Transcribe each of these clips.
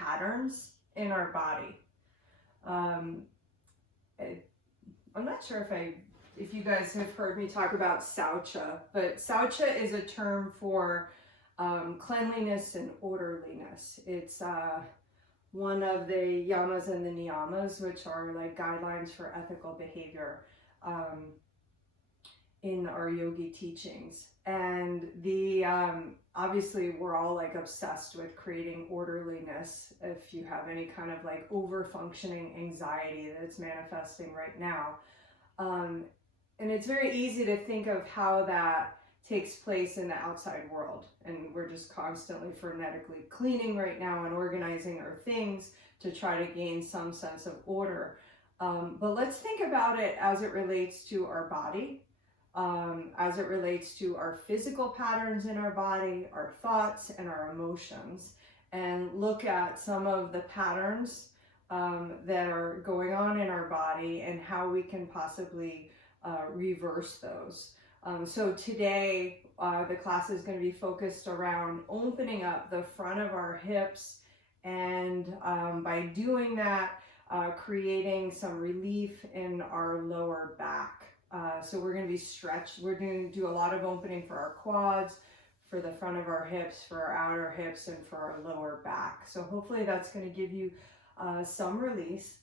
patterns in our body. I'm not sure if you guys have heard me talk about saucha, but saucha is a term for cleanliness and orderliness. It's one of the yamas and the niyamas, which are like guidelines for ethical behavior in our yogi teachings. And the obviously we're all like obsessed with creating orderliness. If you have any kind of like over-functioning anxiety that's manifesting right now, and it's very easy to think of how that takes place in the outside world, and we're just constantly frenetically cleaning right now and organizing our things to try to gain some sense of order. But let's think about it as it relates to our body, as it relates to our physical patterns in our body, our thoughts and our emotions, and look at some of the patterns that are going on in our body and how we can possibly reverse those. So today, the class is going to be focused around opening up the front of our hips, and by doing that, creating some relief in our lower back. So we're going to be stretched. We're going to do a lot of opening for our quads, for the front of our hips, for our outer hips, and for our lower back. So hopefully that's going to give you some release.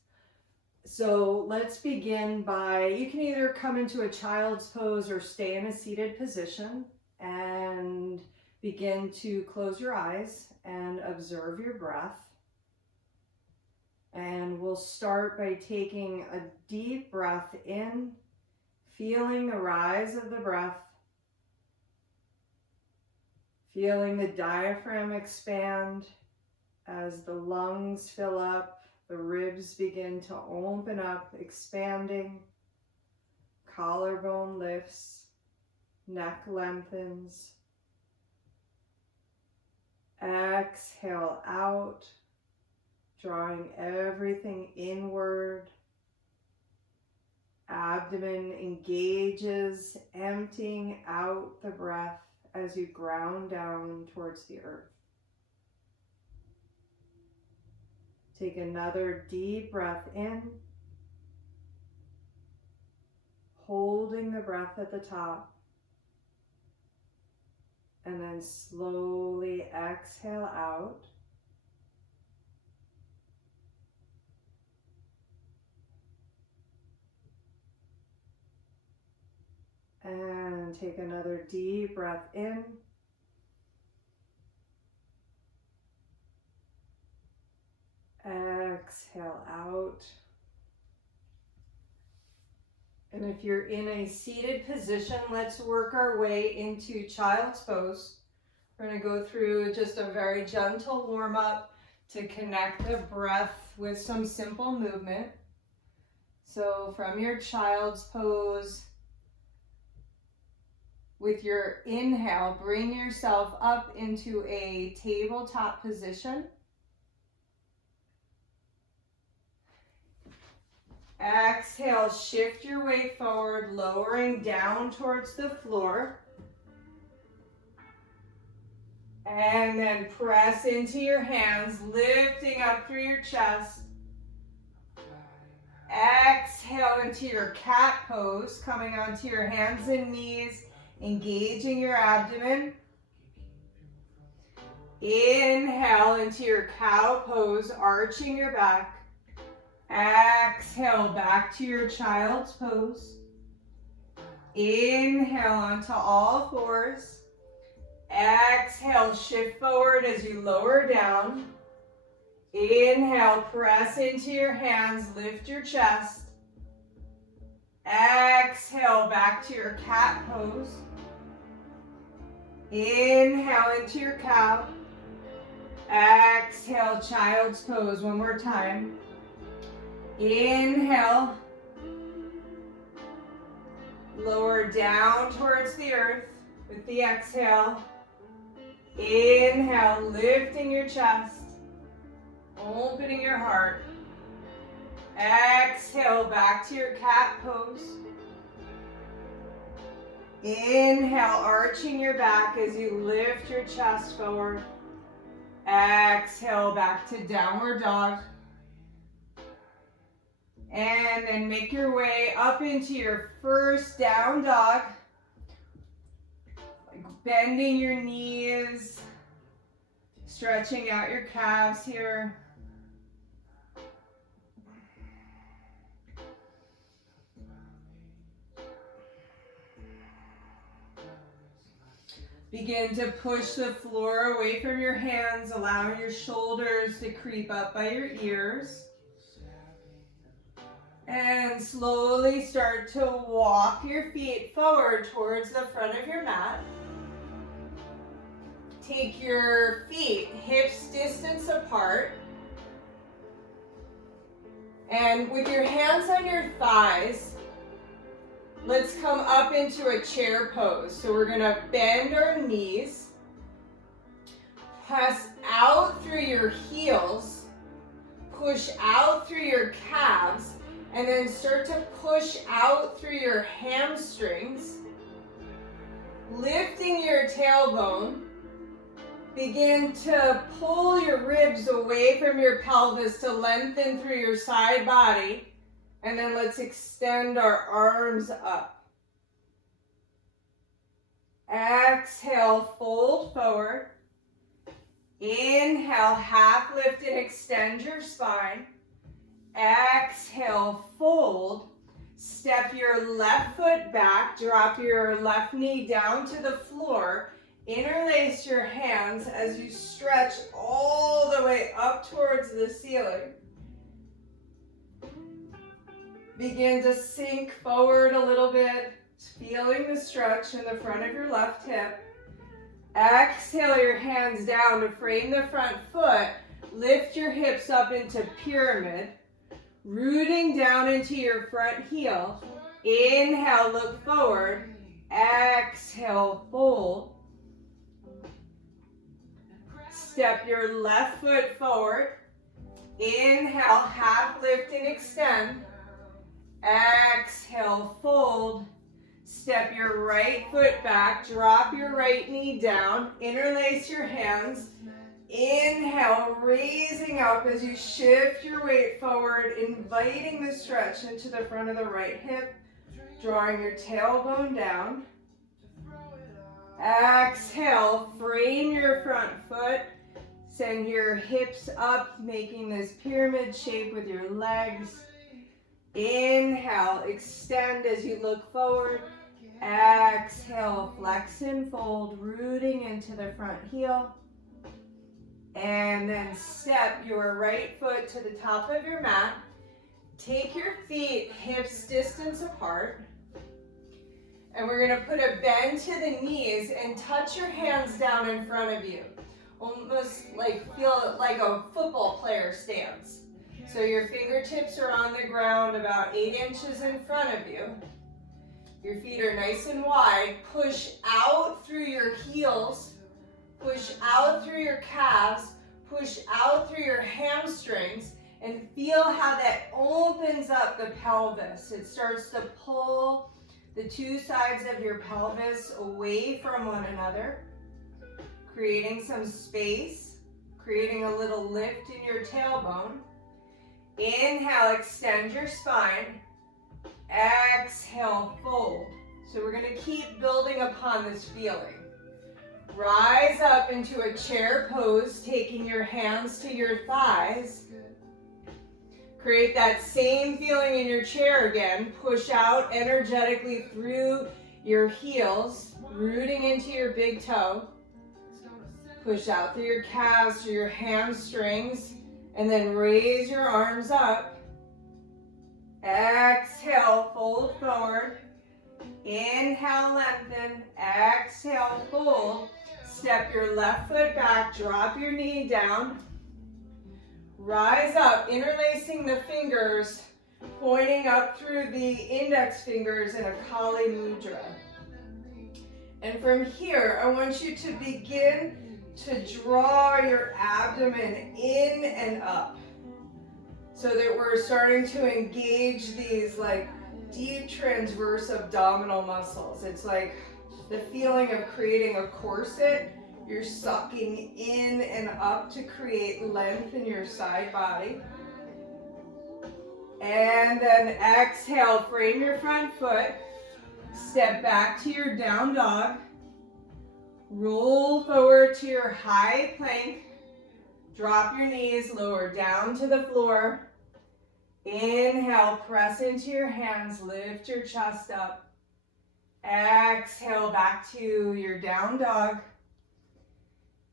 So let's begin by, you can either come into a child's pose or stay in a seated position and begin to close your eyes and observe your breath. And we'll start by taking a deep breath in, feeling the rise of the breath, feeling the diaphragm expand as the lungs fill up. The ribs begin to open up, expanding. Collarbone lifts, neck lengthens. Exhale out, drawing everything inward. Abdomen engages, emptying out the breath as you ground down towards the earth. Take another deep breath in, holding the breath at the top, and then slowly exhale out. And take another deep breath in. Exhale out. And if you're in a seated position, let's work our way into child's pose. We're going to go through just a very gentle warm up to connect the breath with some simple movement. So from your child's pose, with your inhale, bring yourself up into a tabletop position. Exhale, shift your weight forward, lowering down towards the floor. And then press into your hands, lifting up through your chest. Exhale into your cat pose, coming onto your hands and knees, engaging your abdomen. Inhale into your cow pose, arching your back. Exhale back to your child's pose. Inhale onto all fours. Exhale, shift forward as you lower down. Inhale, press into your hands, lift your chest. Exhale, back to your cat pose. Inhale into your cow. Exhale, child's pose one more time. Inhale, lower down towards the earth with the exhale. Inhale, lifting your chest, opening your heart. Exhale, back to your cat pose. Inhale, arching your back as you lift your chest forward. Exhale back to downward dog. And then make your way up into your first down dog. Like bending your knees, stretching out your calves here. Begin to push the floor away from your hands, allowing your shoulders to creep up by your ears. And slowly start to walk your feet forward towards the front of your mat. Take your feet hips distance apart. And with your hands on your thighs, let's come up into a chair pose. So we're going to bend our knees, press out through your heels, push out through your calves, and then start to push out through your hamstrings, lifting your tailbone. Begin to pull your ribs away from your pelvis to lengthen through your side body. And then let's extend our arms up. Exhale, fold forward. Inhale, half lift and extend your spine. Exhale, fold. Step your left foot back, drop your left knee down to the floor. Interlace your hands as you stretch all the way up towards the ceiling. Begin to sink forward a little bit, feeling the stretch in the front of your left hip. Exhale your hands down to frame the front foot. Lift your hips up into pyramid, rooting down into your front heel. Inhale, look forward. Exhale, fold. Step your left foot forward. Inhale, half lift and extend. Exhale, fold. Step your right foot back, drop your right knee down, interlace your hands. Inhale, raising up as you shift your weight forward, inviting the stretch into the front of the right hip, drawing your tailbone down. Exhale, frame your front foot. Send your hips up, making this pyramid shape with your legs. Inhale, extend as you look forward. Exhale, flex and fold, rooting into the front heel. And then step your right foot to the top of your mat. Take your feet hips distance apart. And we're going to put a bend to the knees and touch your hands down in front of you. Almost feel like a football player stance. So your fingertips are on the ground about 8 inches in front of you. Your feet are nice and wide. Push out through your heels. Push out through your calves. Push out through your hamstrings. And feel how that opens up the pelvis. It starts to pull the two sides of your pelvis away from one another, creating some space, creating a little lift in your tailbone. Inhale, extend your spine. Exhale, fold. So we're going to keep building upon this feeling. Rise up into a chair pose, taking your hands to your thighs. Create that same feeling in your chair again. Push out energetically through your heels, rooting into your big toe. Push out through your calves, through your hamstrings, and then raise your arms up. Exhale, fold forward. Inhale, lengthen. Exhale, fold. Step your left foot back, drop your knee down. Rise up, interlacing the fingers, pointing up through the index fingers in a Kali Mudra. And from here, I want you to begin to draw your abdomen in and up so that we're starting to engage these deep transverse abdominal muscles. It's like the feeling of creating a corset You're sucking in and up to create length in your side body. And then exhale, frame your front foot. Step back to your down dog. Roll forward to your high plank. Drop your knees, lower down to the floor. Inhale, press into your hands, lift your chest up. Exhale, back to your down dog.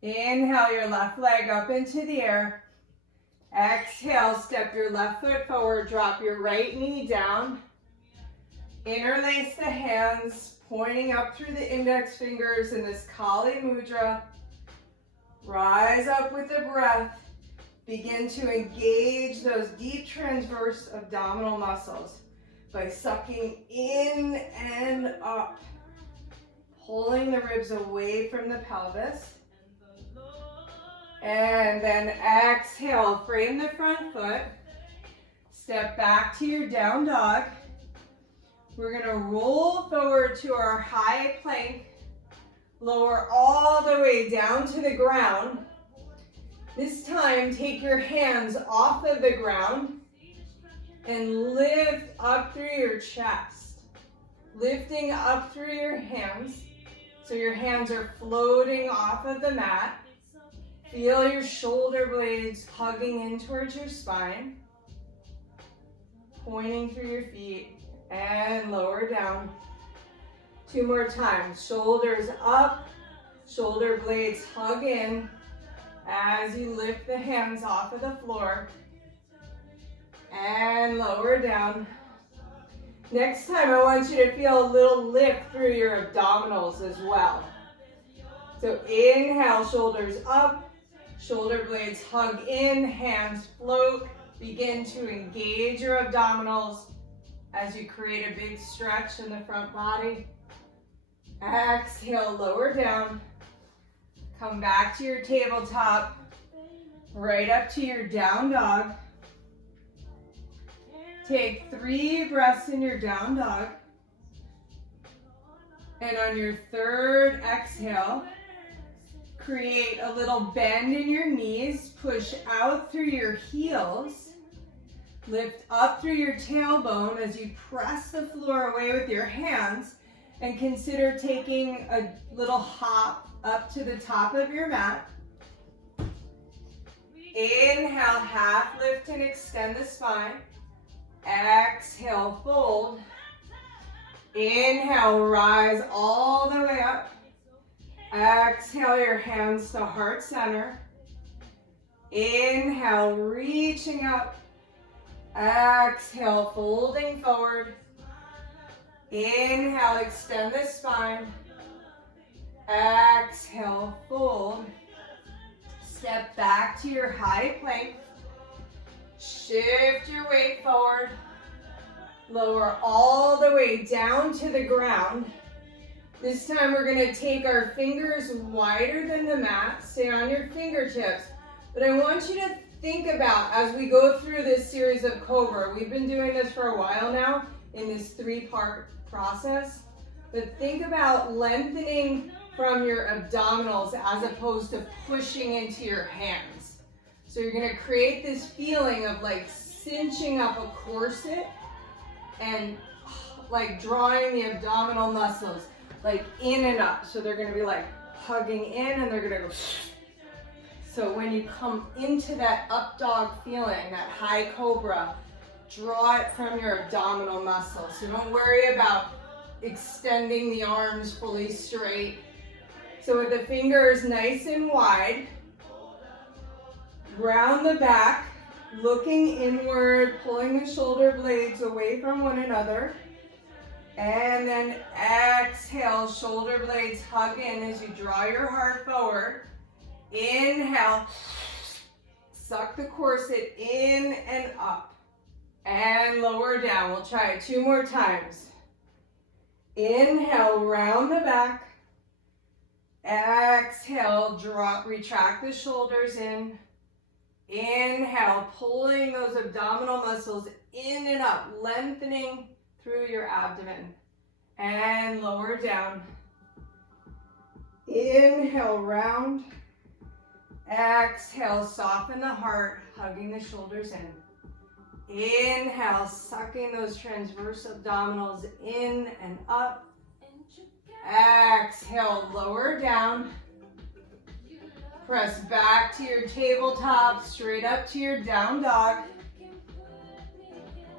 Inhale your left leg up into the air. Exhale, step your left foot forward, drop your right knee down. Interlace the hands, pointing up through the index fingers in this Kali Mudra. Rise up with the breath. Begin to engage those deep transverse abdominal muscles by sucking in and up, pulling the ribs away from the pelvis. And then exhale, frame the front foot. Step back to your down dog. We're gonna roll forward to our high plank. Lower all the way down to the ground. This time, take your hands off of the ground and lift up through your chest. Lifting up through your hands, so your hands are floating off of the mat. Feel your shoulder blades hugging in towards your spine. Pointing through your feet and lower down. 2 more times. Shoulders up, shoulder blades hug in as you lift the hands off of the floor. And lower down. Next time, I want you to feel a little lift through your abdominals as well. So inhale, shoulders up. Shoulder blades hug in, hands float. Begin to engage your abdominals as you create a big stretch in the front body. Exhale, lower down. Come back to your tabletop. Right up to your down dog. Take 3 breaths in your down dog. And on your 3rd exhale, create a little bend in your knees, push out through your heels, lift up through your tailbone as you press the floor away with your hands, and consider taking a little hop up to the top of your mat. Inhale, half lift and extend the spine. Exhale, fold. Inhale, rise all the way up. Exhale your hands to heart center. Inhale, reaching up. Exhale, folding forward. Inhale, extend the spine. Exhale, fold. Step back to your high plank. Shift your weight forward. Lower all the way down to the ground. This time we're going to take our fingers wider than the mat. Stay on your fingertips. But I want you to think about, as we go through this series of Cobra, we've been doing this for a while now in this 3-part process. But think about lengthening from your abdominals as opposed to pushing into your hands. So you're going to create this feeling of like cinching up a corset and like drawing the abdominal muscles like in and up. So they're going to be like hugging in and they're going to go. So when you come into that up dog feeling, that high cobra, draw it from your abdominal muscles. So don't worry about extending the arms fully straight. So with the fingers nice and wide, round the back, looking inward, pulling the shoulder blades away from one another. And then exhale, shoulder blades hug in as you draw your heart forward. Inhale, suck the corset in and up. And lower down. We'll try it 2 more times. Inhale, round the back. Exhale, drop, retract the shoulders in. Inhale, pulling those abdominal muscles in and up, lengthening through your abdomen. And lower down. Inhale, round. Exhale, soften the heart, hugging the shoulders in. Inhale, sucking those transverse abdominals in and up. Exhale, lower down. Press back to your tabletop, straight up to your down dog.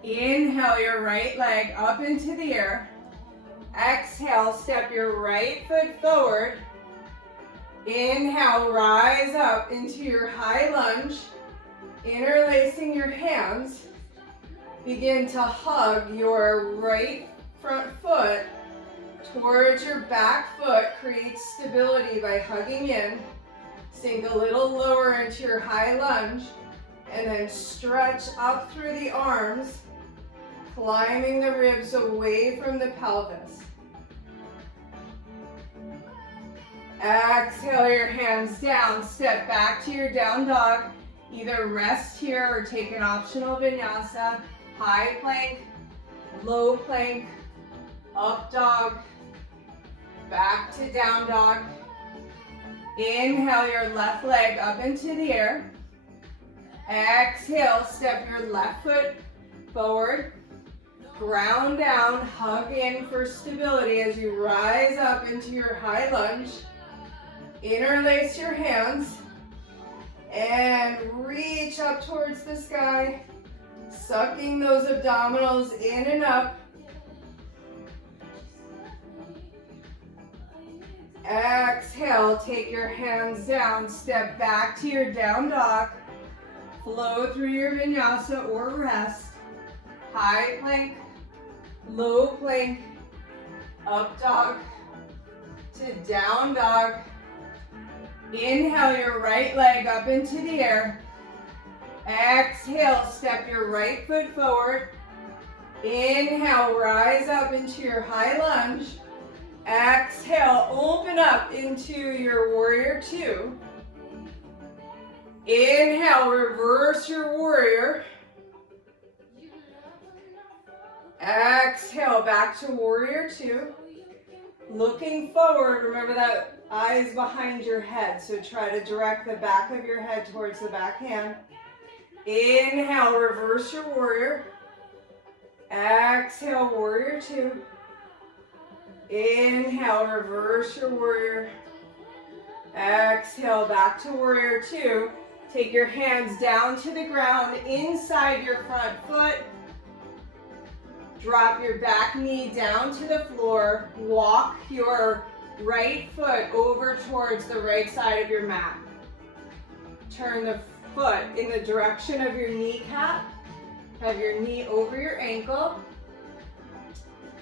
Inhale your right leg up into the air. Exhale, step your right foot forward. Inhale, rise up into your high lunge. Interlacing your hands. Begin to hug your right front foot towards your back foot. Create stability by hugging in. Sink a little lower into your high lunge. And then stretch up through the arms, climbing the ribs away from the pelvis. Exhale your hands down. Step back to your down dog. Either rest here or take an optional vinyasa. High plank, low plank, up dog, back to down dog. Inhale your left leg up into the air. Exhale, step your left foot forward. Ground down, hug in for stability as you rise up into your high lunge. Interlace your hands and reach up towards the sky, sucking those abdominals in and up. Exhale, take your hands down, step back to your down dog. Flow through your vinyasa or rest. High plank, low plank, up dog to down dog. Inhale your right leg up into the air. Exhale, step your right foot forward. Inhale, rise up into your high lunge. Exhale, open up into your warrior two. Inhale, reverse your warrior. Exhale, back to warrior two. Looking forward, remember that eyes behind your head, so try to direct the back of your head towards the back hand. Inhale, reverse your warrior. Exhale, warrior two. Inhale, reverse your warrior. Exhale, back to warrior two. Take your hands down to the ground, inside your front foot. Drop your back knee down to the floor. Walk your right foot over towards the right side of your mat. Turn the foot in the direction of your kneecap. Have your knee over your ankle.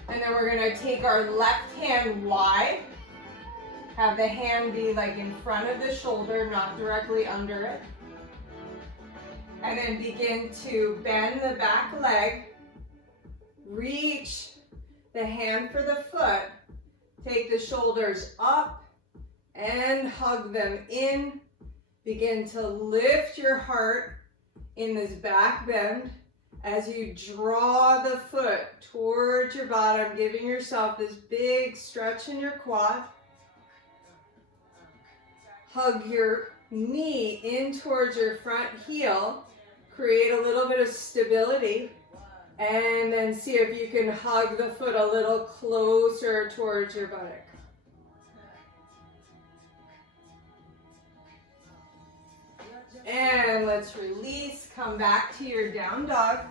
And then we're gonna take our left hand wide. Have the hand be like in front of the shoulder, not directly under it. And then begin to bend the back leg. Reach the hand for the foot. Take the shoulders up and hug them in. Begin to lift your heart in this back bend as you draw the foot towards your bottom, giving yourself this big stretch in your quad. Hug your knee in towards your front heel. Create a little bit of stability. And then see if you can hug the foot a little closer towards your buttock. And let's release, come back to your down dog.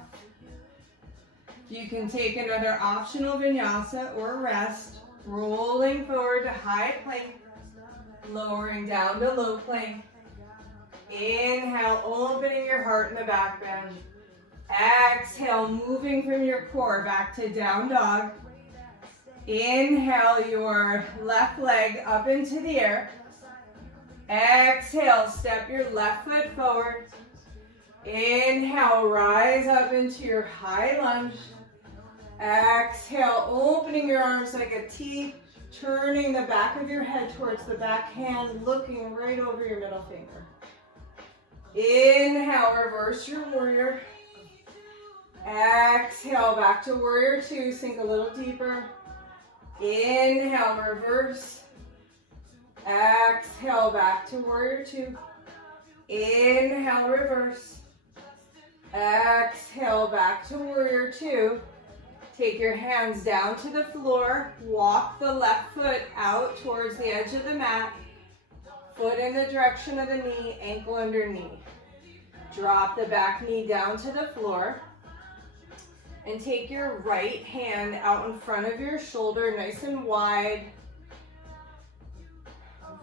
You can take another optional vinyasa or rest, rolling forward to high plank, lowering down to low plank. Inhale, opening your heart in the back bend. Exhale, moving from your core back to down dog. Inhale your left leg up into the air. Exhale, step your left foot forward. Inhale, rise up into your high lunge. Exhale, opening your arms like a T, turning the back of your head towards the back hand, looking right over your middle finger. Inhale, reverse your warrior. Exhale, back to warrior two, sink a little deeper. Inhale, reverse. Exhale, back to warrior two. Inhale, reverse. Exhale, back to warrior two. Take your hands down to the floor. Walk the left foot out towards the edge of the mat. Foot in the direction of the knee, ankle under knee. Drop the back knee down to the floor. And take your right hand out in front of your shoulder, nice and wide.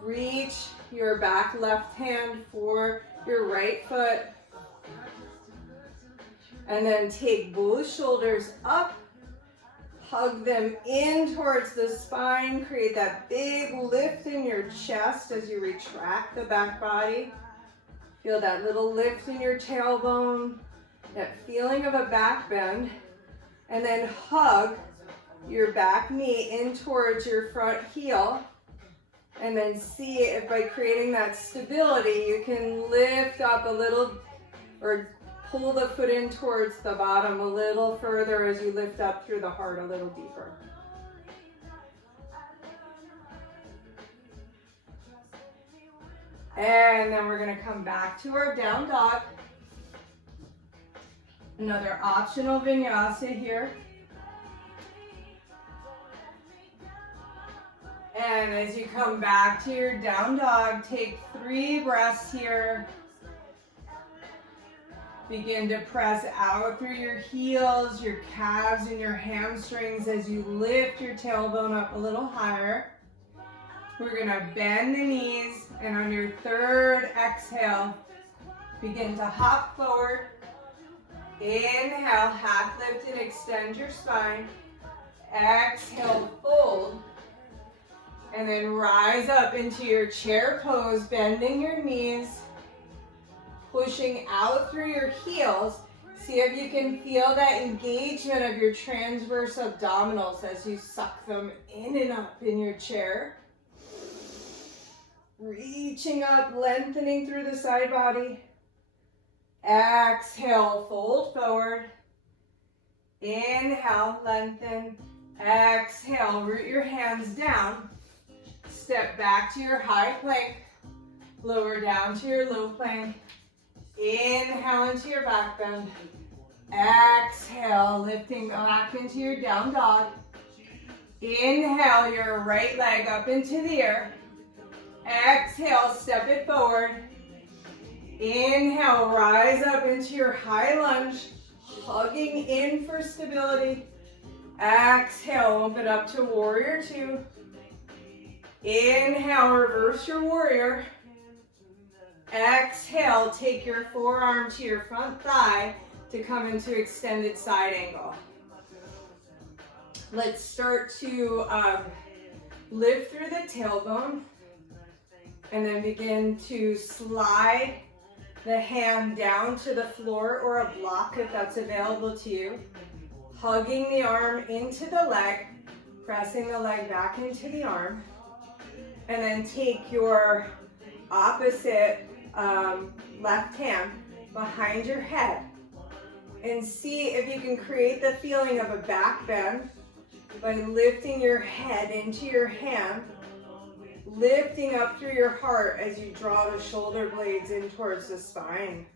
Reach your back left hand for your right foot. And then take both shoulders up. Hug them in towards the spine. Create that big lift in your chest as you retract the back body. Feel that little lift in your tailbone, that feeling of a back bend. And then hug your back knee in towards your front heel. And then see if by creating that stability, you can lift up a little or pull the foot in towards the bottom a little further as you lift up through the heart a little deeper. And then we're going to come back to our down dog. Another optional vinyasa here. And as you come back to your down dog, take 3 breaths here. Begin to press out through your heels, your calves, and your hamstrings as you lift your tailbone up a little higher. We're gonna bend the knees, and on your 3rd exhale, begin to hop forward. Inhale, half lift and extend your spine. Exhale, fold. And then rise up into your chair pose, bending your knees, pushing out through your heels. See if you can feel that engagement of your transverse abdominals as you suck them in and up in your chair. Reaching up, lengthening through the side body. Exhale, fold forward. Inhale, lengthen. Exhale, root your hands down. Step back to your high plank. Lower down to your low plank. Inhale into your back bend. Exhale, lifting back into your down dog. Inhale your right leg up into the air. Exhale, step it forward. Inhale, rise up into your high lunge, hugging in for stability. Exhale, open up to warrior two. Inhale, reverse your warrior. Exhale, take your forearm to your front thigh to come into extended side angle. Let's start to lift through the tailbone and then begin to slide the hand down to the floor or a block if that's available to you. Hugging the arm into the leg, pressing the leg back into the arm. And then take your opposite left hand behind your head and see if you can create the feeling of a back bend by lifting your head into your hand, lifting up through your heart as you draw the shoulder blades in towards the spine.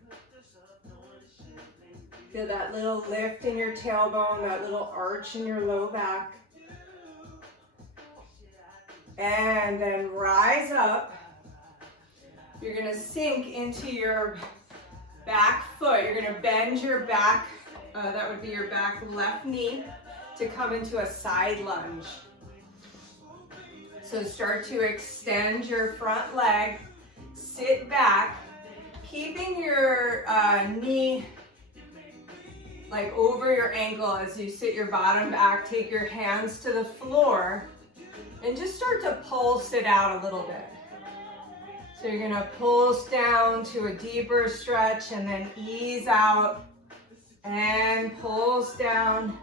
Feel that little lift in your tailbone, that little arch in your low back. And then rise up. You're gonna sink into your back foot. You're gonna bend your back, that would be your back left knee, to come into a side lunge. So start to extend your front leg, sit back, keeping your knee like over your ankle as you sit your bottom back. Take your hands to the floor and just start to pulse it out a little bit. So you're gonna pulse down to a deeper stretch and then ease out and pulse down,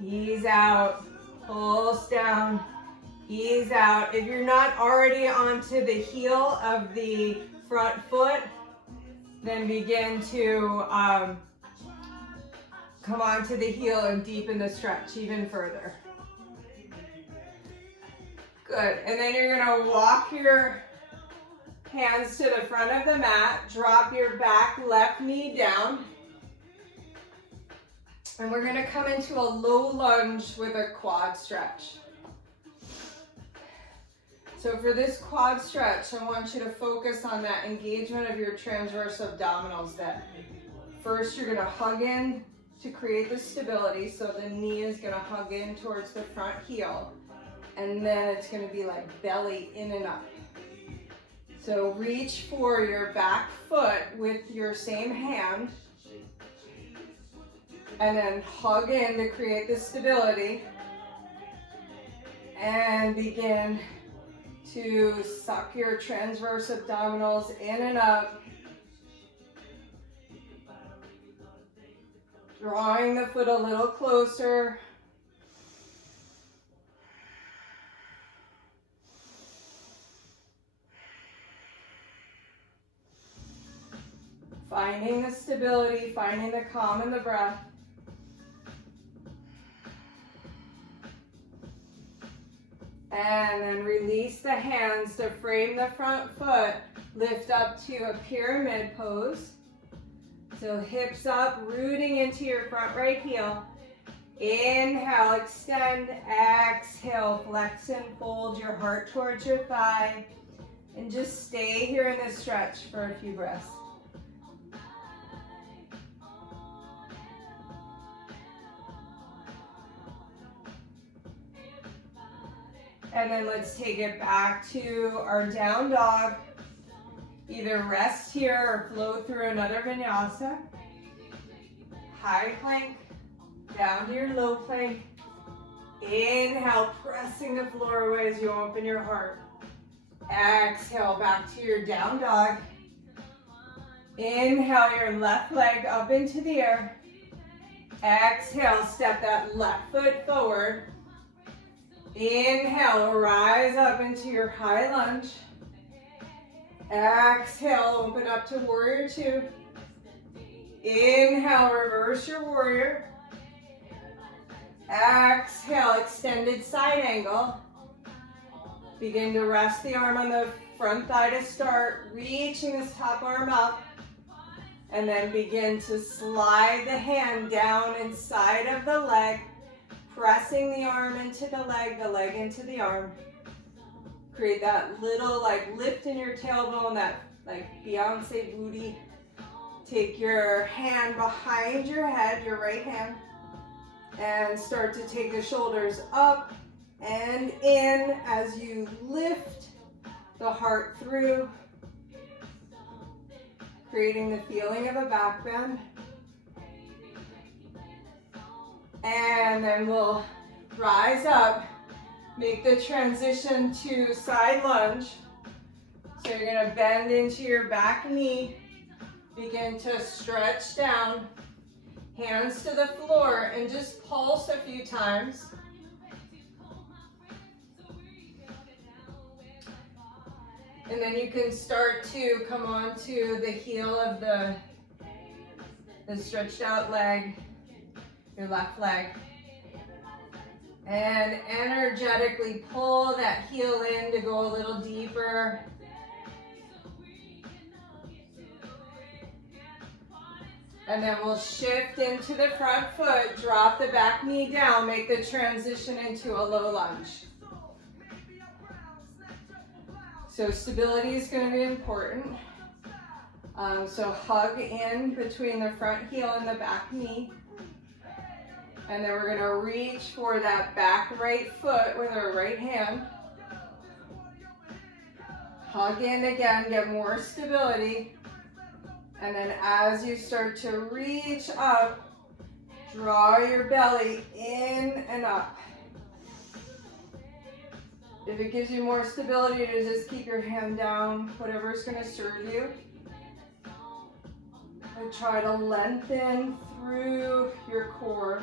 ease out, pulse down, ease out. If you're not already onto the heel of the front foot, then begin to come onto the heel and deepen the stretch even further. Good. And then you're going to walk your hands to the front of the mat. Drop your back left knee down. And we're going to come into a low lunge with a quad stretch. So for this quad stretch, I want you to focus on that engagement of your transverse abdominals then. First, you're going to hug in to create the stability. So the knee is going to hug in towards the front heel. And then it's going to be like belly in and up. So reach for your back foot with your same hand. And then hug in to create the stability. And begin to suck your transverse abdominals in and up. Drawing the foot a little closer. Finding the stability, finding the calm in the breath. And then release the hands to frame the front foot. Lift up to a pyramid pose. So hips up, rooting into your front right heel. Inhale, extend, exhale, flex and fold your heart towards your thigh. And just stay here in this stretch for a few breaths. And then let's take it back to our down dog. Either rest here or flow through another vinyasa. High plank, down to your low plank. Inhale, pressing the floor away as you open your heart. Exhale, back to your down dog. Inhale your left leg up into the air. Exhale, step that left foot forward. Inhale, rise up into your high lunge. Exhale, open up to warrior two. Inhale, reverse your warrior. Exhale, extended side angle. Begin to rest the arm on the front thigh to start, reaching this top arm up. And then begin to slide the hand down inside of the leg, pressing the arm into the leg into the arm. Create that little like lift in your tailbone, that like Beyonce booty. Take your hand behind your head, your right hand, and start to take the shoulders up and in as you lift the heart through, creating the feeling of a back bend. And then we'll rise up, make the transition to side lunge. So you're gonna bend into your back knee, begin to stretch down, hands to the floor, and just pulse a few times. And then you can start to come onto the heel of the stretched out leg, your left leg. And energetically pull that heel in to go a little deeper. And then we'll shift into the front foot, drop the back knee down, make the transition into a low lunge. So stability is going to be important. So hug in between the front heel and the back knee. And then we're going to reach for that back right foot with our right hand. Hug in again, get more stability. And then as you start to reach up, draw your belly in and up. If it gives you more stability to just keep your hand down, whatever's going to serve you. And try to lengthen through your core.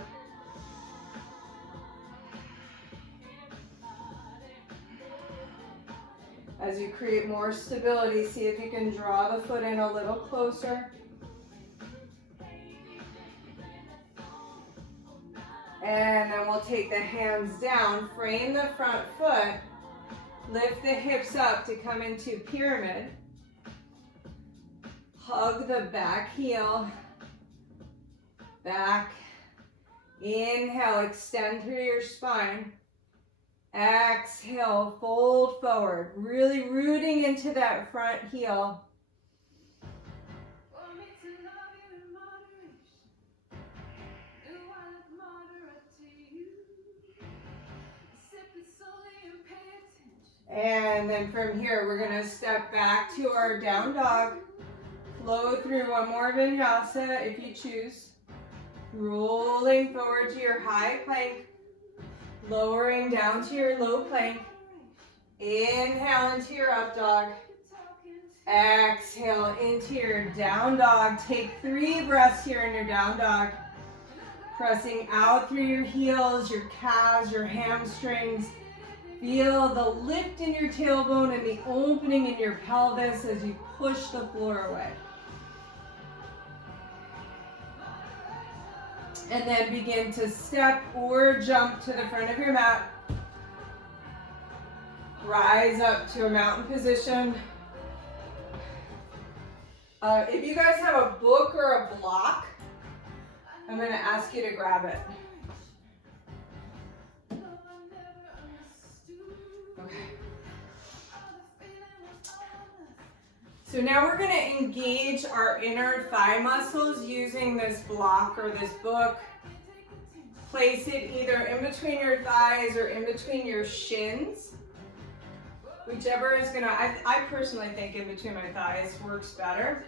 As you create more stability, see if you can draw the foot in a little closer. And then we'll take the hands down, frame the front foot, Lift the hips up to come into pyramid. Hug the back heel. Back. Inhale, extend through your spine. Exhale, fold forward. Really rooting into that front heel. And then from here, we're gonna step back to our down dog. Flow through one more vinyasa if you choose. Rolling forward to your high plank. Lowering down to your low plank. Inhale into your up dog. Exhale into your down dog. Take 3 breaths here in your down dog. Pressing out through your heels, your calves, your hamstrings. Feel the lift in your tailbone and the opening in your pelvis as you push the floor away. And then begin to step or jump to the front of your mat. Rise up to a mountain position. If you guys have a book or a block, I'm going to ask you to grab it. Okay. So now we're going to engage our inner thigh muscles using this block or this book. Place it either in between your thighs or in between your shins. Whichever is going to, I personally think in between my thighs works better.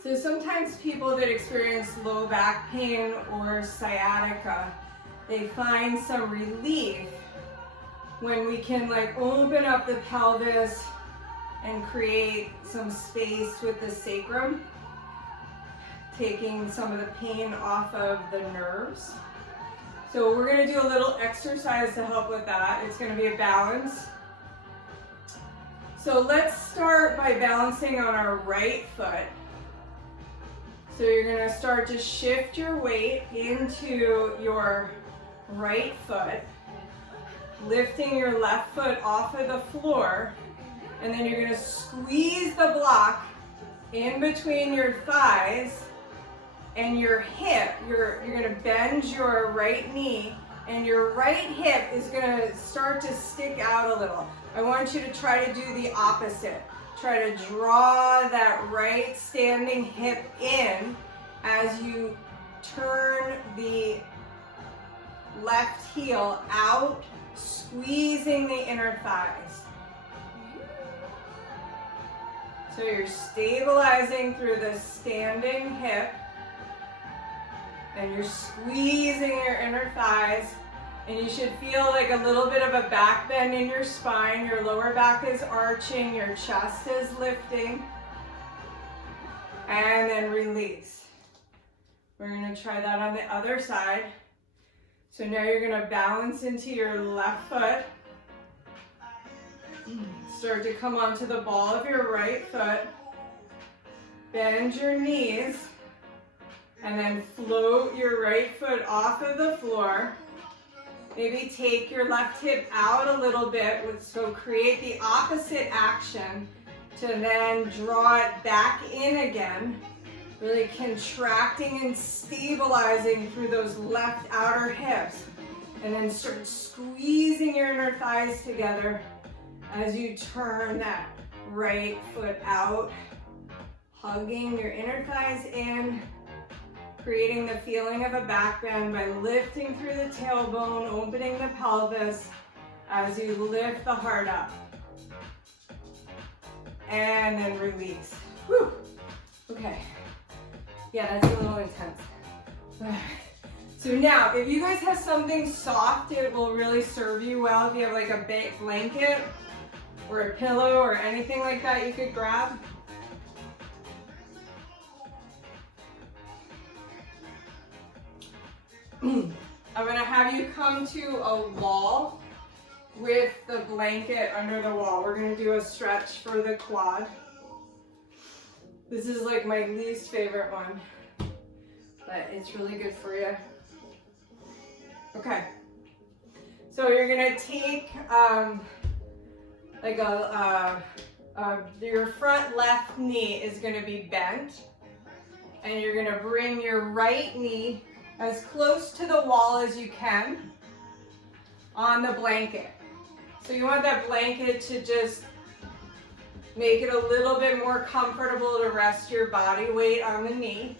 So sometimes people that experience low back pain or sciatica, they find some relief when we can like open up the pelvis and create some space with the sacrum, taking some of the pain off of the nerves. So we're going to do a little exercise to help with that. It's going to be a balance. So let's start by balancing on our right foot. So you're going to start to shift your weight into your right foot, lifting your left foot off of the floor, and then you're going to squeeze the block in between your thighs and your hip. You're going to bend your right knee, and your right hip is going to start to stick out a little. I want you to try to do the opposite. Try to draw that right standing hip in as you turn the left heel out, squeezing the inner thighs. So you're stabilizing through the standing hip, and you're squeezing your inner thighs. And you should feel like a little bit of a back bend in your spine. Your lower back is arching, your chest is lifting. And then release. We're going to try that on the other side. So now you're going to balance into your left foot. Start to come onto the ball of your right foot. Bend your knees. And then float your right foot off of the floor. Maybe take your left hip out a little bit, so create the opposite action to then draw it back in again, really contracting and stabilizing through those left outer hips. And then start squeezing your inner thighs together as you turn that right foot out, hugging your inner thighs in, creating the feeling of a back bend by lifting through the tailbone, opening the pelvis as you lift the heart up. And then release. Whew. Okay. Yeah, that's a little intense. So now, if you guys have something soft, it will really serve you well. If you have like a big blanket or a pillow or anything like that you could grab. I'm going to have you come to a wall with the blanket under the wall. We're going to do a stretch for the quad. This is like my least favorite one, but it's really good for you. Okay, so you're going to take like your front left knee is going to be bent, and you're going to bring your right knee as close to the wall as you can on the blanket. So you want that blanket to just make it a little bit more comfortable to rest your body weight on the knee.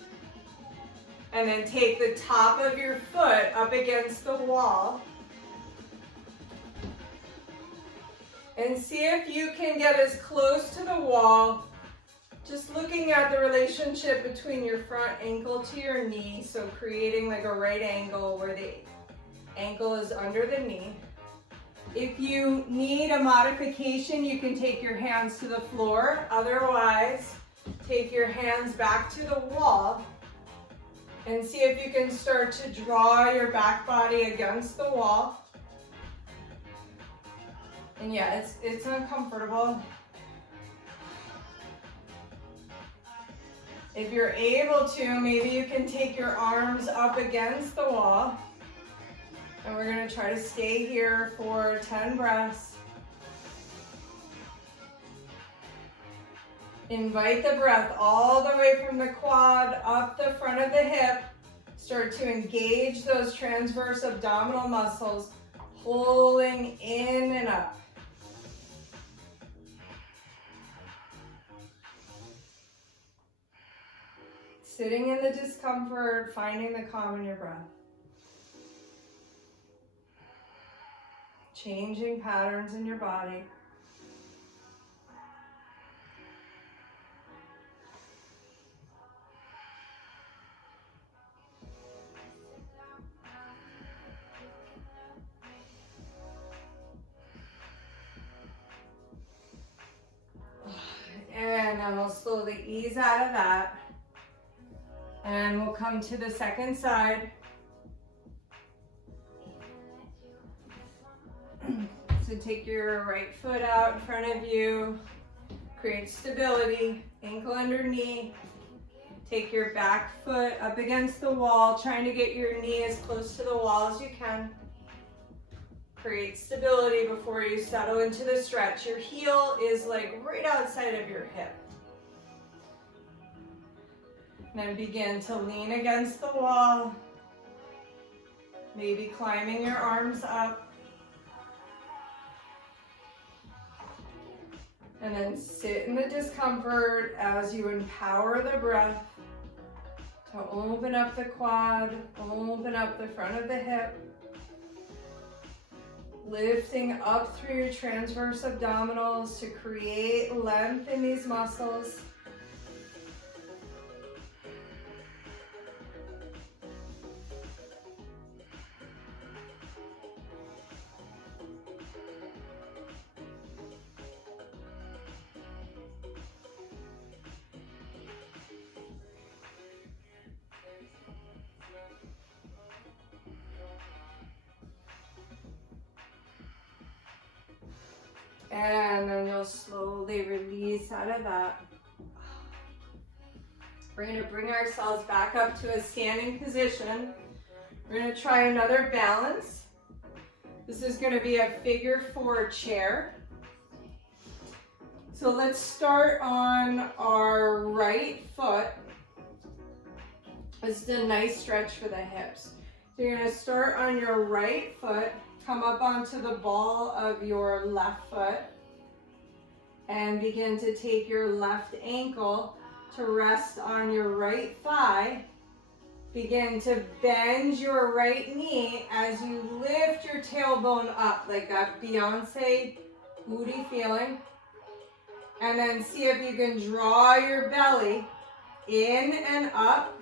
And then take the top of your foot up against the wall. And see if you can get as close to the wall, just looking at the relationship between your front ankle to your knee, so creating like a right angle where the ankle is under the knee. If you need a modification, you can take your hands to the floor. Otherwise, take your hands back to the wall and see if you can start to draw your back body against the wall. And yeah, it's uncomfortable. If you're able to, maybe you can take your arms up against the wall. And we're going to try to stay here for 10 breaths. Invite the breath all the way from the quad up the front of the hip. Start to engage those transverse abdominal muscles, pulling in and up. Sitting in the discomfort, finding the calm in your breath. Changing patterns in your body. And then we'll slowly ease out of that. And we'll come to the second side. So take your right foot out in front of you. Create stability, ankle under knee. Take your back foot up against the wall, trying to get your knee as close to the wall as you can. Create stability before you settle into the stretch. Your heel is like right outside of your hip. And then begin to lean against the wall. Maybe climbing your arms up. And then sit in the discomfort as you empower the breath to open up the quad, open up the front of the hip. Lifting up through your transverse abdominals to create length in these muscles. And then you'll slowly release out of that. We're going to bring ourselves back up to a standing position. We're going to try another balance. This is going to be a figure 4 chair. So let's start on our right foot. This is a nice stretch for the hips. So you're going to start on your right foot. Come up onto the ball of your left foot and begin to take your left ankle to rest on your right thigh. Begin to bend your right knee as you lift your tailbone up, like that Beyonce booty feeling. And then see if you can draw your belly in and up.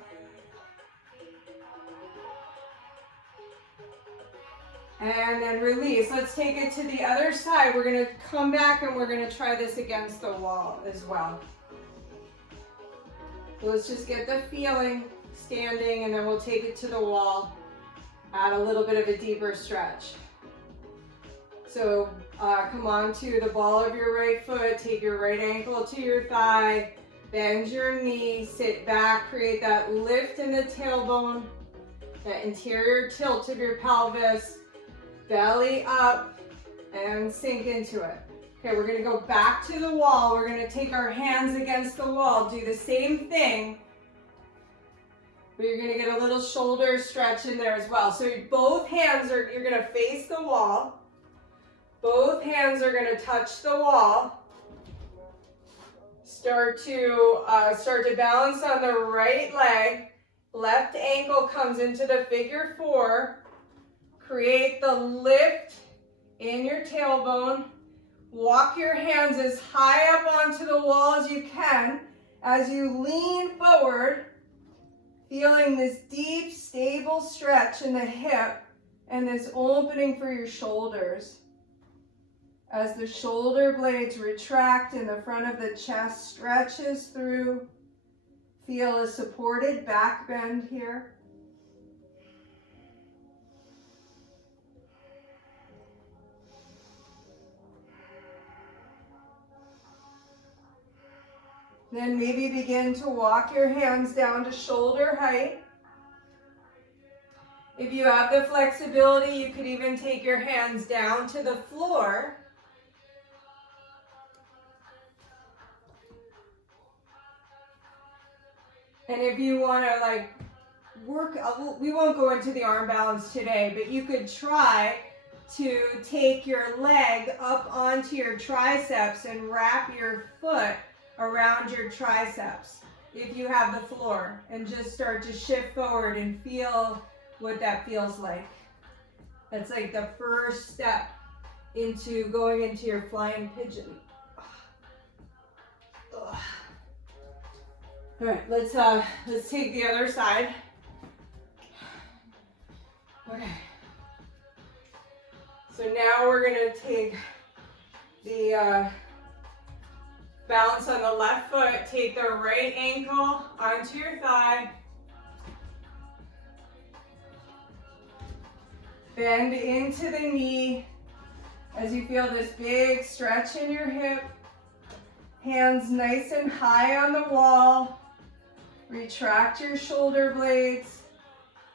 And then release. Let's take it to the other side. We're going to come back and we're going to try this against the wall as well. So let's just get the feeling standing, and then we'll take it to the wall. Add a little bit of a deeper stretch. So come on to the ball of your right foot. Take your right ankle to your thigh. Bend your knee. Sit back. Create that lift in the tailbone. That interior tilt of your pelvis. Belly up and sink into it. Okay, we're gonna go back to the wall. We're gonna take our hands against the wall, do the same thing, but you're gonna get a little shoulder stretch in there as well. So both hands are, you're gonna face the wall. Both hands are gonna touch the wall. Start to balance on the right leg. Left ankle comes into the figure 4. Create the lift in your tailbone. Walk your hands as high up onto the wall as you can. As you lean forward, feeling this deep, stable stretch in the hip and this opening for your shoulders. As the shoulder blades retract and the front of the chest stretches through, feel a supported back bend here. Then maybe begin to walk your hands down to shoulder height. If you have the flexibility, you could even take your hands down to the floor. And if you want to like work, we won't go into the arm balance today, but you could try to take your leg up onto your triceps and wrap your foot around your triceps if you have the floor, and just start to shift forward and feel what that feels like. That's like the first step into going into your flying pigeon. Ugh. All right, let's take the other side. Okay. So now we're gonna take the balance on the left foot, take the right ankle onto your thigh. Bend into the knee as you feel this big stretch in your hip. Hands nice and high on the wall. Retract your shoulder blades,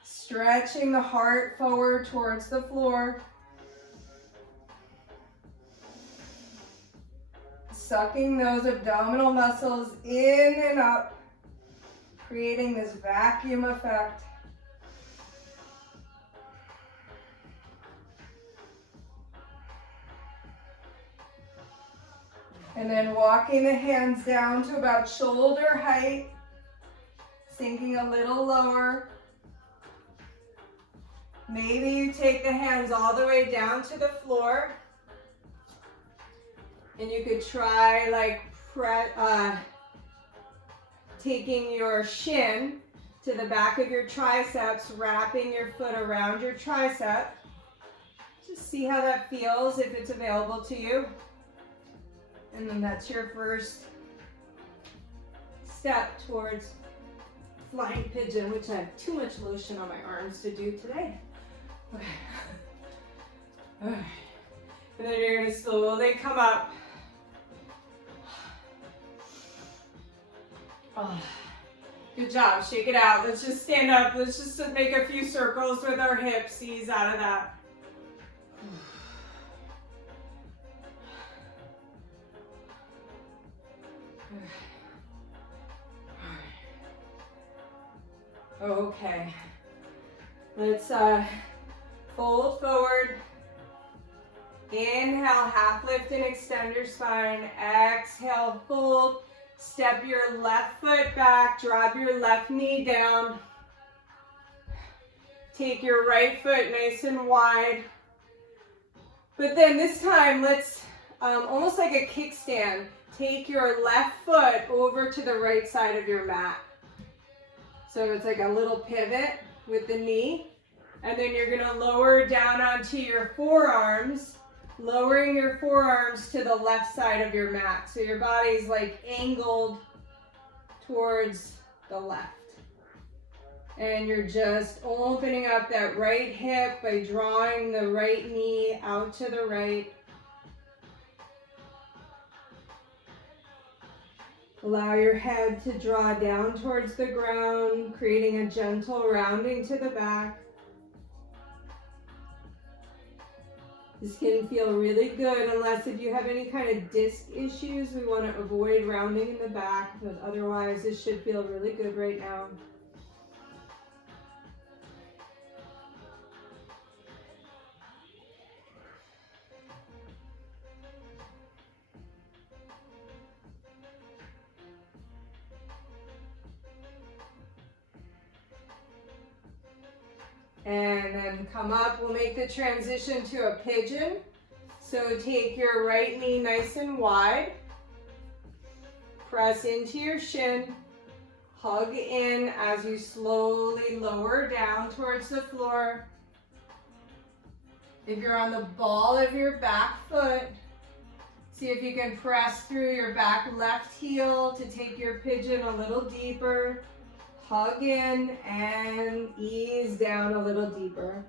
stretching the heart forward towards the floor. Sucking those abdominal muscles in and up, creating this vacuum effect. And then walking the hands down to about shoulder height, sinking a little lower. Maybe you take the hands all the way down to the floor. And you could try like taking your shin to the back of your triceps, wrapping your foot around your tricep. Just see how that feels, if it's available to you. And then that's your first step towards flying pigeon, which I have too much lotion on my arms to do today. Okay. All right. And then you're gonna slowly come up. Oh, good job, shake it out. Let's just stand up. Let's just make a few circles with our hips, ease out of that. Okay, let's fold forward. Inhale, half lift and extend your spine. Exhale, fold. Step your left foot back, drop your left knee down. Take your right foot nice and wide. But then this time, let's, almost like a kickstand, take your left foot over to the right side of your mat. So it's like a little pivot with the knee. And then you're gonna lower down onto your forearms, lowering your forearms to the left side of your mat. So your body's like angled towards the left. And you're just opening up that right hip by drawing the right knee out to the right. Allow your head to draw down towards the ground, creating a gentle rounding to the back. This can feel really good, unless if you have any kind of disc issues, we want to avoid rounding in the back, but otherwise this should feel really good right now. And then come up, we'll make the transition to a pigeon. So take your right knee nice and wide, press into your shin, hug in as you slowly lower down towards the floor. If you're on the ball of your back foot, see if you can press through your back left heel to take your pigeon a little deeper. Hug in and ease down a little deeper.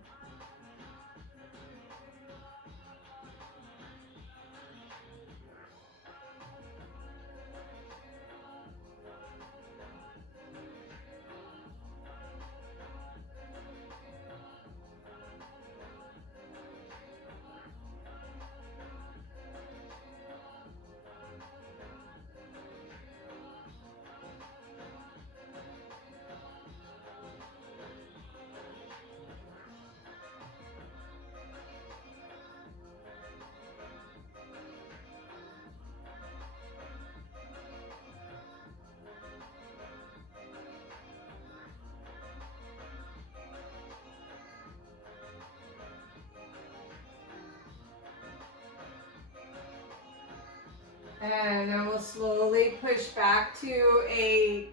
And then we'll slowly push back to a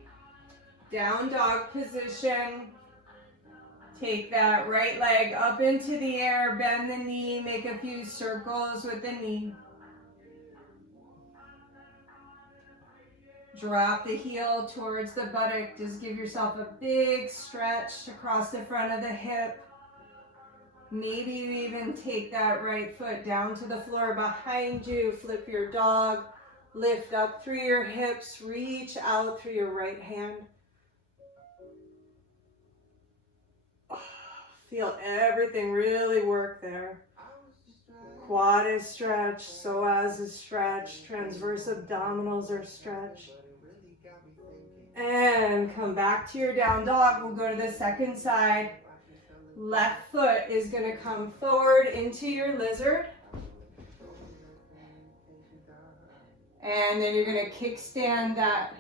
down dog position. Take that right leg up into the air, bend the knee, make a few circles with the knee. Drop the heel towards the buttock. Just give yourself a big stretch across the front of the hip. Maybe you even take that right foot down to the floor behind you. Flip your dog. Lift up through your hips. Reach out through your right hand. Feel everything really work there. Quad is stretched, psoas is stretched, transverse abdominals are stretched. And come back to your down dog. We'll go to the second side. Left foot is going to come forward into your lizard. And then you're going to kickstand that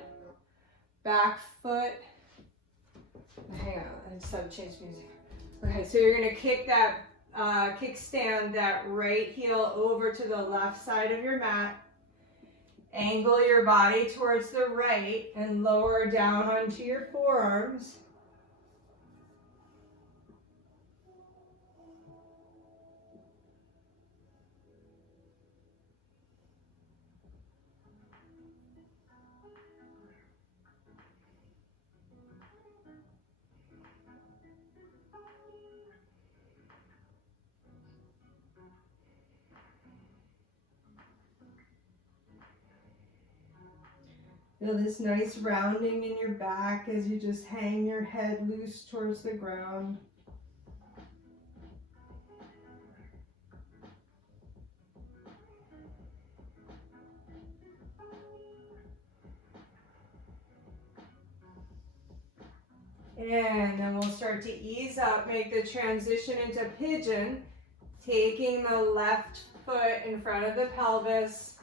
back foot. Hang on, I just have to change music. Okay, so you're going to kickstand that right heel over to the left side of your mat. Angle your body towards the right and lower down onto your forearms. Feel this nice rounding in your back as you just hang your head loose towards the ground. And then we'll start to ease up, make the transition into pigeon, taking the left foot in front of the pelvis.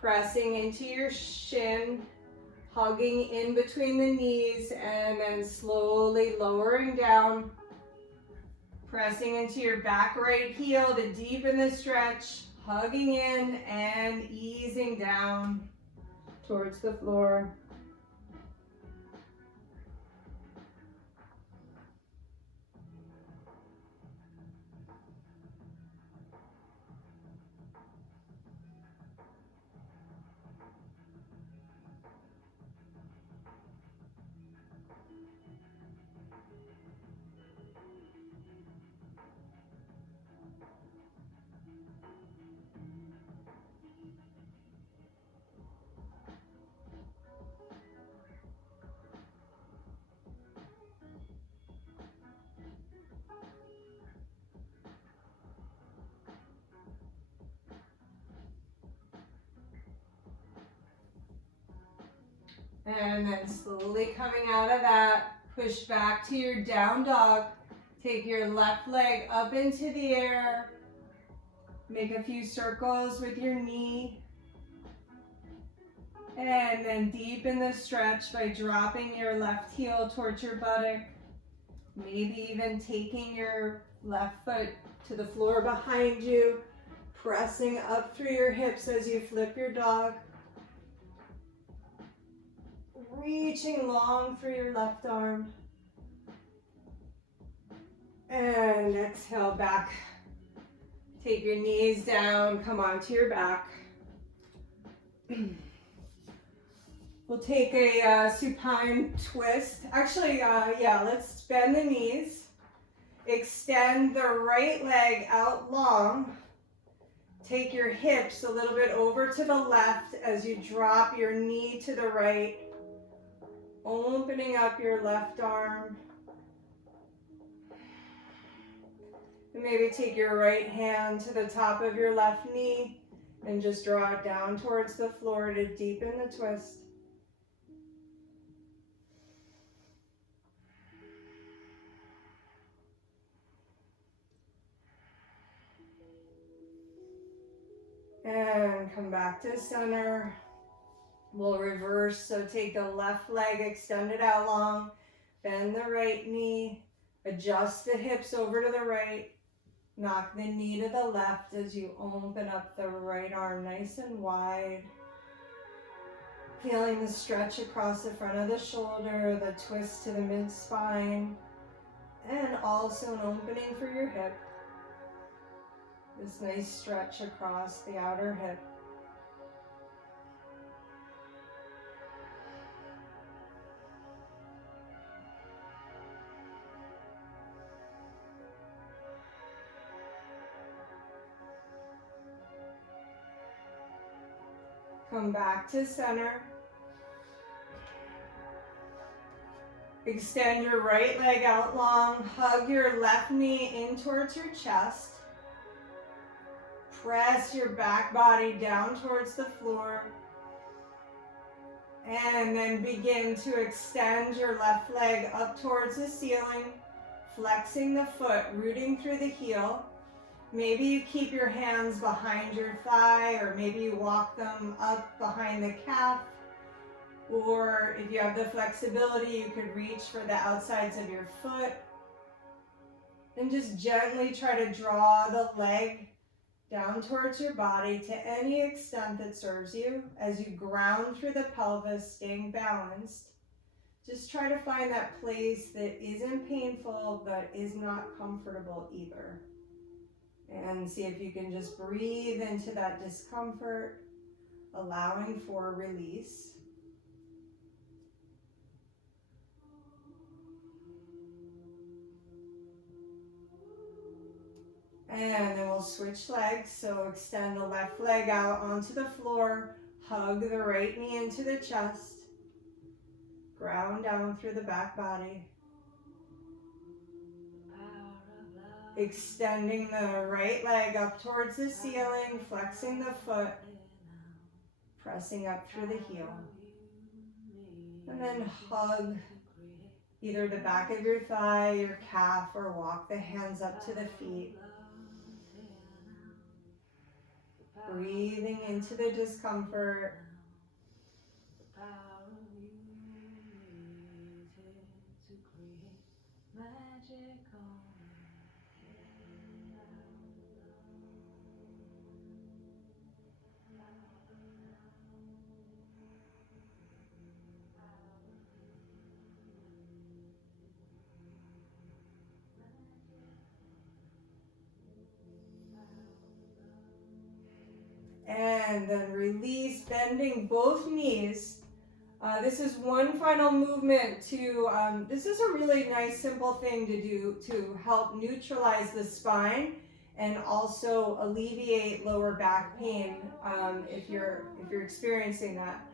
Pressing into your shin, hugging in between the knees, and then slowly lowering down. Pressing into your back right heel to deepen the stretch, hugging in and easing down towards the floor. And then slowly coming out of that, push back to your down dog. Take your left leg up into the air. Make a few circles with your knee. And then deepen the stretch by dropping your left heel towards your buttock. Maybe even taking your left foot to the floor behind you, pressing up through your hips as you flip your dog. Reaching long through your left arm. And exhale back. Take your knees down, come onto your back. We'll take a supine twist. Actually, let's bend the knees. Extend the right leg out long. Take your hips a little bit over to the left as you drop your knee to the right. Opening up your left arm. And maybe take your right hand to the top of your left knee and just draw it down towards the floor to deepen the twist. And come back to center. We'll reverse, so take the left leg, extend it out long, bend the right knee, adjust the hips over to the right, knock the knee to the left as you open up the right arm nice and wide. Feeling the stretch across the front of the shoulder, the twist to the mid-spine, and also an opening for your hip. This nice stretch across the outer hip. Come back to center. Extend your right leg out long. Hug your left knee in towards your chest. Press your back body down towards the floor. And then begin to extend your left leg up towards the ceiling, flexing the foot, rooting through the heel. Maybe you keep your hands behind your thigh, or maybe you walk them up behind the calf. Or if you have the flexibility, you could reach for the outsides of your foot. And just gently try to draw the leg down towards your body to any extent that serves you as you ground through the pelvis, staying balanced. Just try to find that place that isn't painful but is not comfortable either. And see if you can just breathe into that discomfort, allowing for release. And then we'll switch legs. So extend the left leg out onto the floor. Hug the right knee into the chest. Ground down through the back body. Extending the right leg up towards the ceiling, flexing the foot, pressing up through the heel. And then hug either the back of your thigh, your calf, or walk the hands up to the feet. Breathing into the discomfort. And then release, bending both knees. This is one final movement to, this is a really nice simple thing to do to help neutralize the spine and also alleviate lower back pain if you're experiencing that.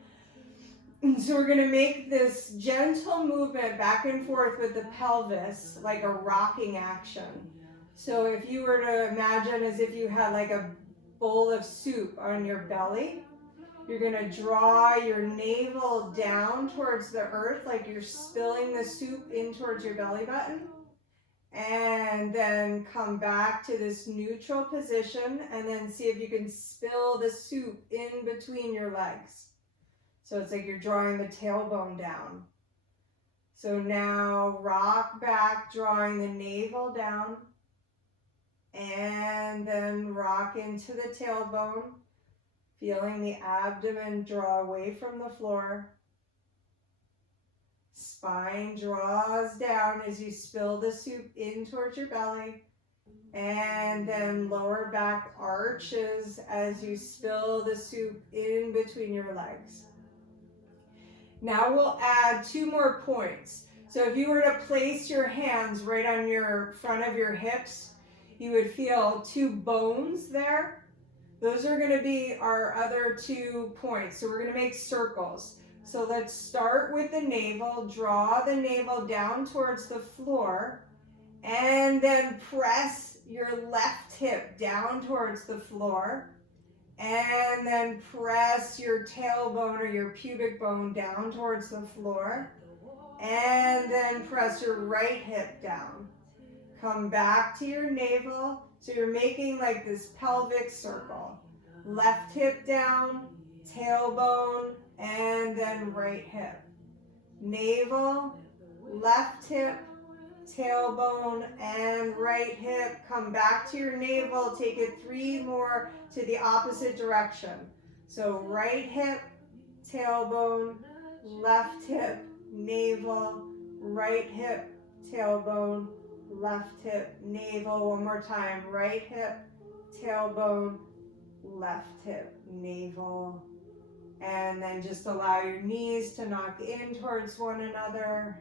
So we're going to make this gentle movement back and forth with the pelvis, like a rocking action. So if you were to imagine as if you had like a bowl of soup on your belly, You're going to draw your navel down towards the earth like you're spilling the soup in towards your belly button. And then come back to this neutral position and then see if you can spill the soup in between your legs. So it's like you're drawing the tailbone down. So now rock back, drawing the navel down. And then rock into the tailbone, feeling the abdomen draw away from the floor. Spine draws down as you spill the soup in towards your belly. And then lower back arches as you spill the soup in between your legs. Now we'll add 2 more points. So if you were to place your hands right on your front of your hips, you would feel 2 bones there. Those are going to be our other 2 points. So we're going to make circles. So let's start with the navel. Draw the navel down towards the floor. And then press your left hip down towards the floor. And then press your tailbone or your pubic bone down towards the floor. And then press your right hip down. Come back to your navel. So you're making like this pelvic circle. Left hip down, tailbone, and then right hip. Navel, left hip, tailbone, and right hip. Come back to your navel. Take it 3 more to the opposite direction. So right hip, tailbone, left hip, navel, right hip, tailbone, left hip, navel. One more time. Right hip, tailbone, left hip, navel. And then just allow your knees to knock in towards one another.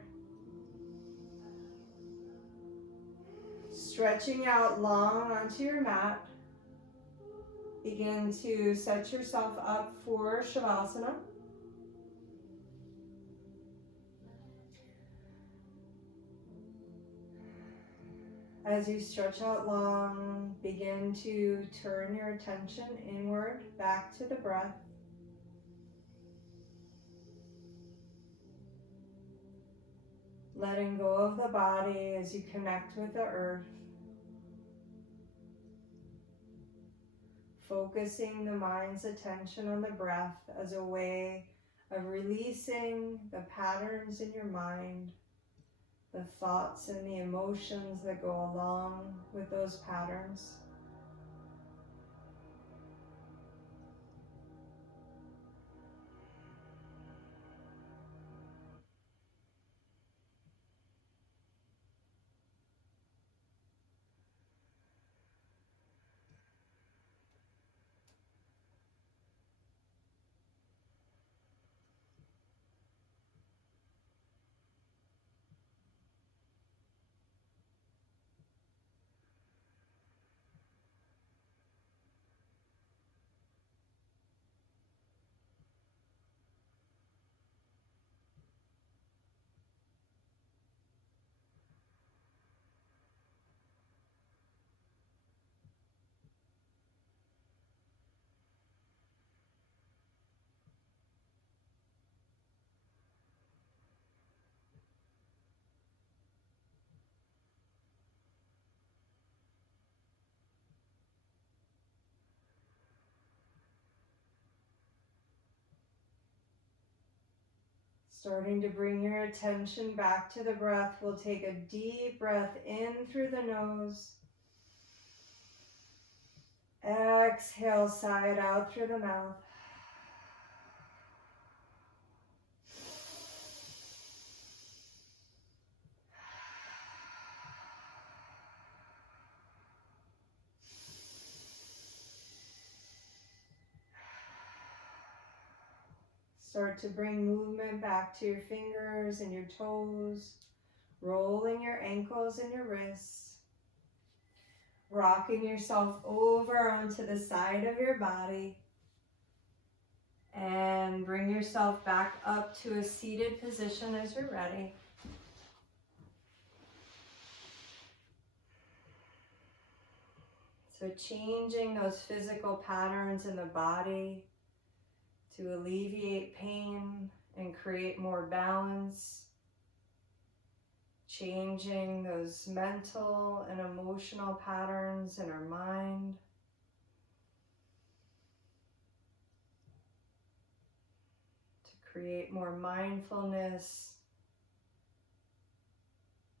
Stretching out long onto your mat. Begin to set yourself up for Shavasana. As you stretch out long, begin to turn your attention inward, back to the breath. Letting go of the body as you connect with the earth. Focusing the mind's attention on the breath as a way of releasing the patterns in your mind, the thoughts and the emotions that go along with those patterns. Starting to bring your attention back to the breath, we'll take a deep breath in through the nose. Exhale, sigh it out through the mouth. Start to bring movement back to your fingers and your toes, rolling your ankles and your wrists, rocking yourself over onto the side of your body, and bring yourself back up to a seated position as you're ready. So changing those physical patterns in the body to alleviate pain and create more balance, changing those mental and emotional patterns in our mind. To create more mindfulness,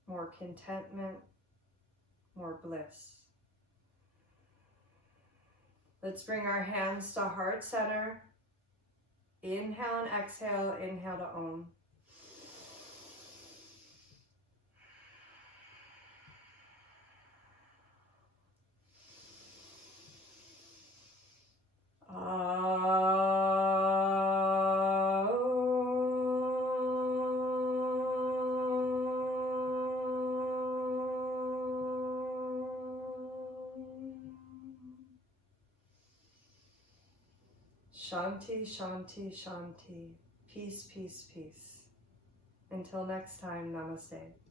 more contentment, more bliss. Let's bring our hands to heart center. Inhale and exhale, inhale to Om. Shanti, Shanti, Shanti. Peace, peace, peace. Until next time, namaste.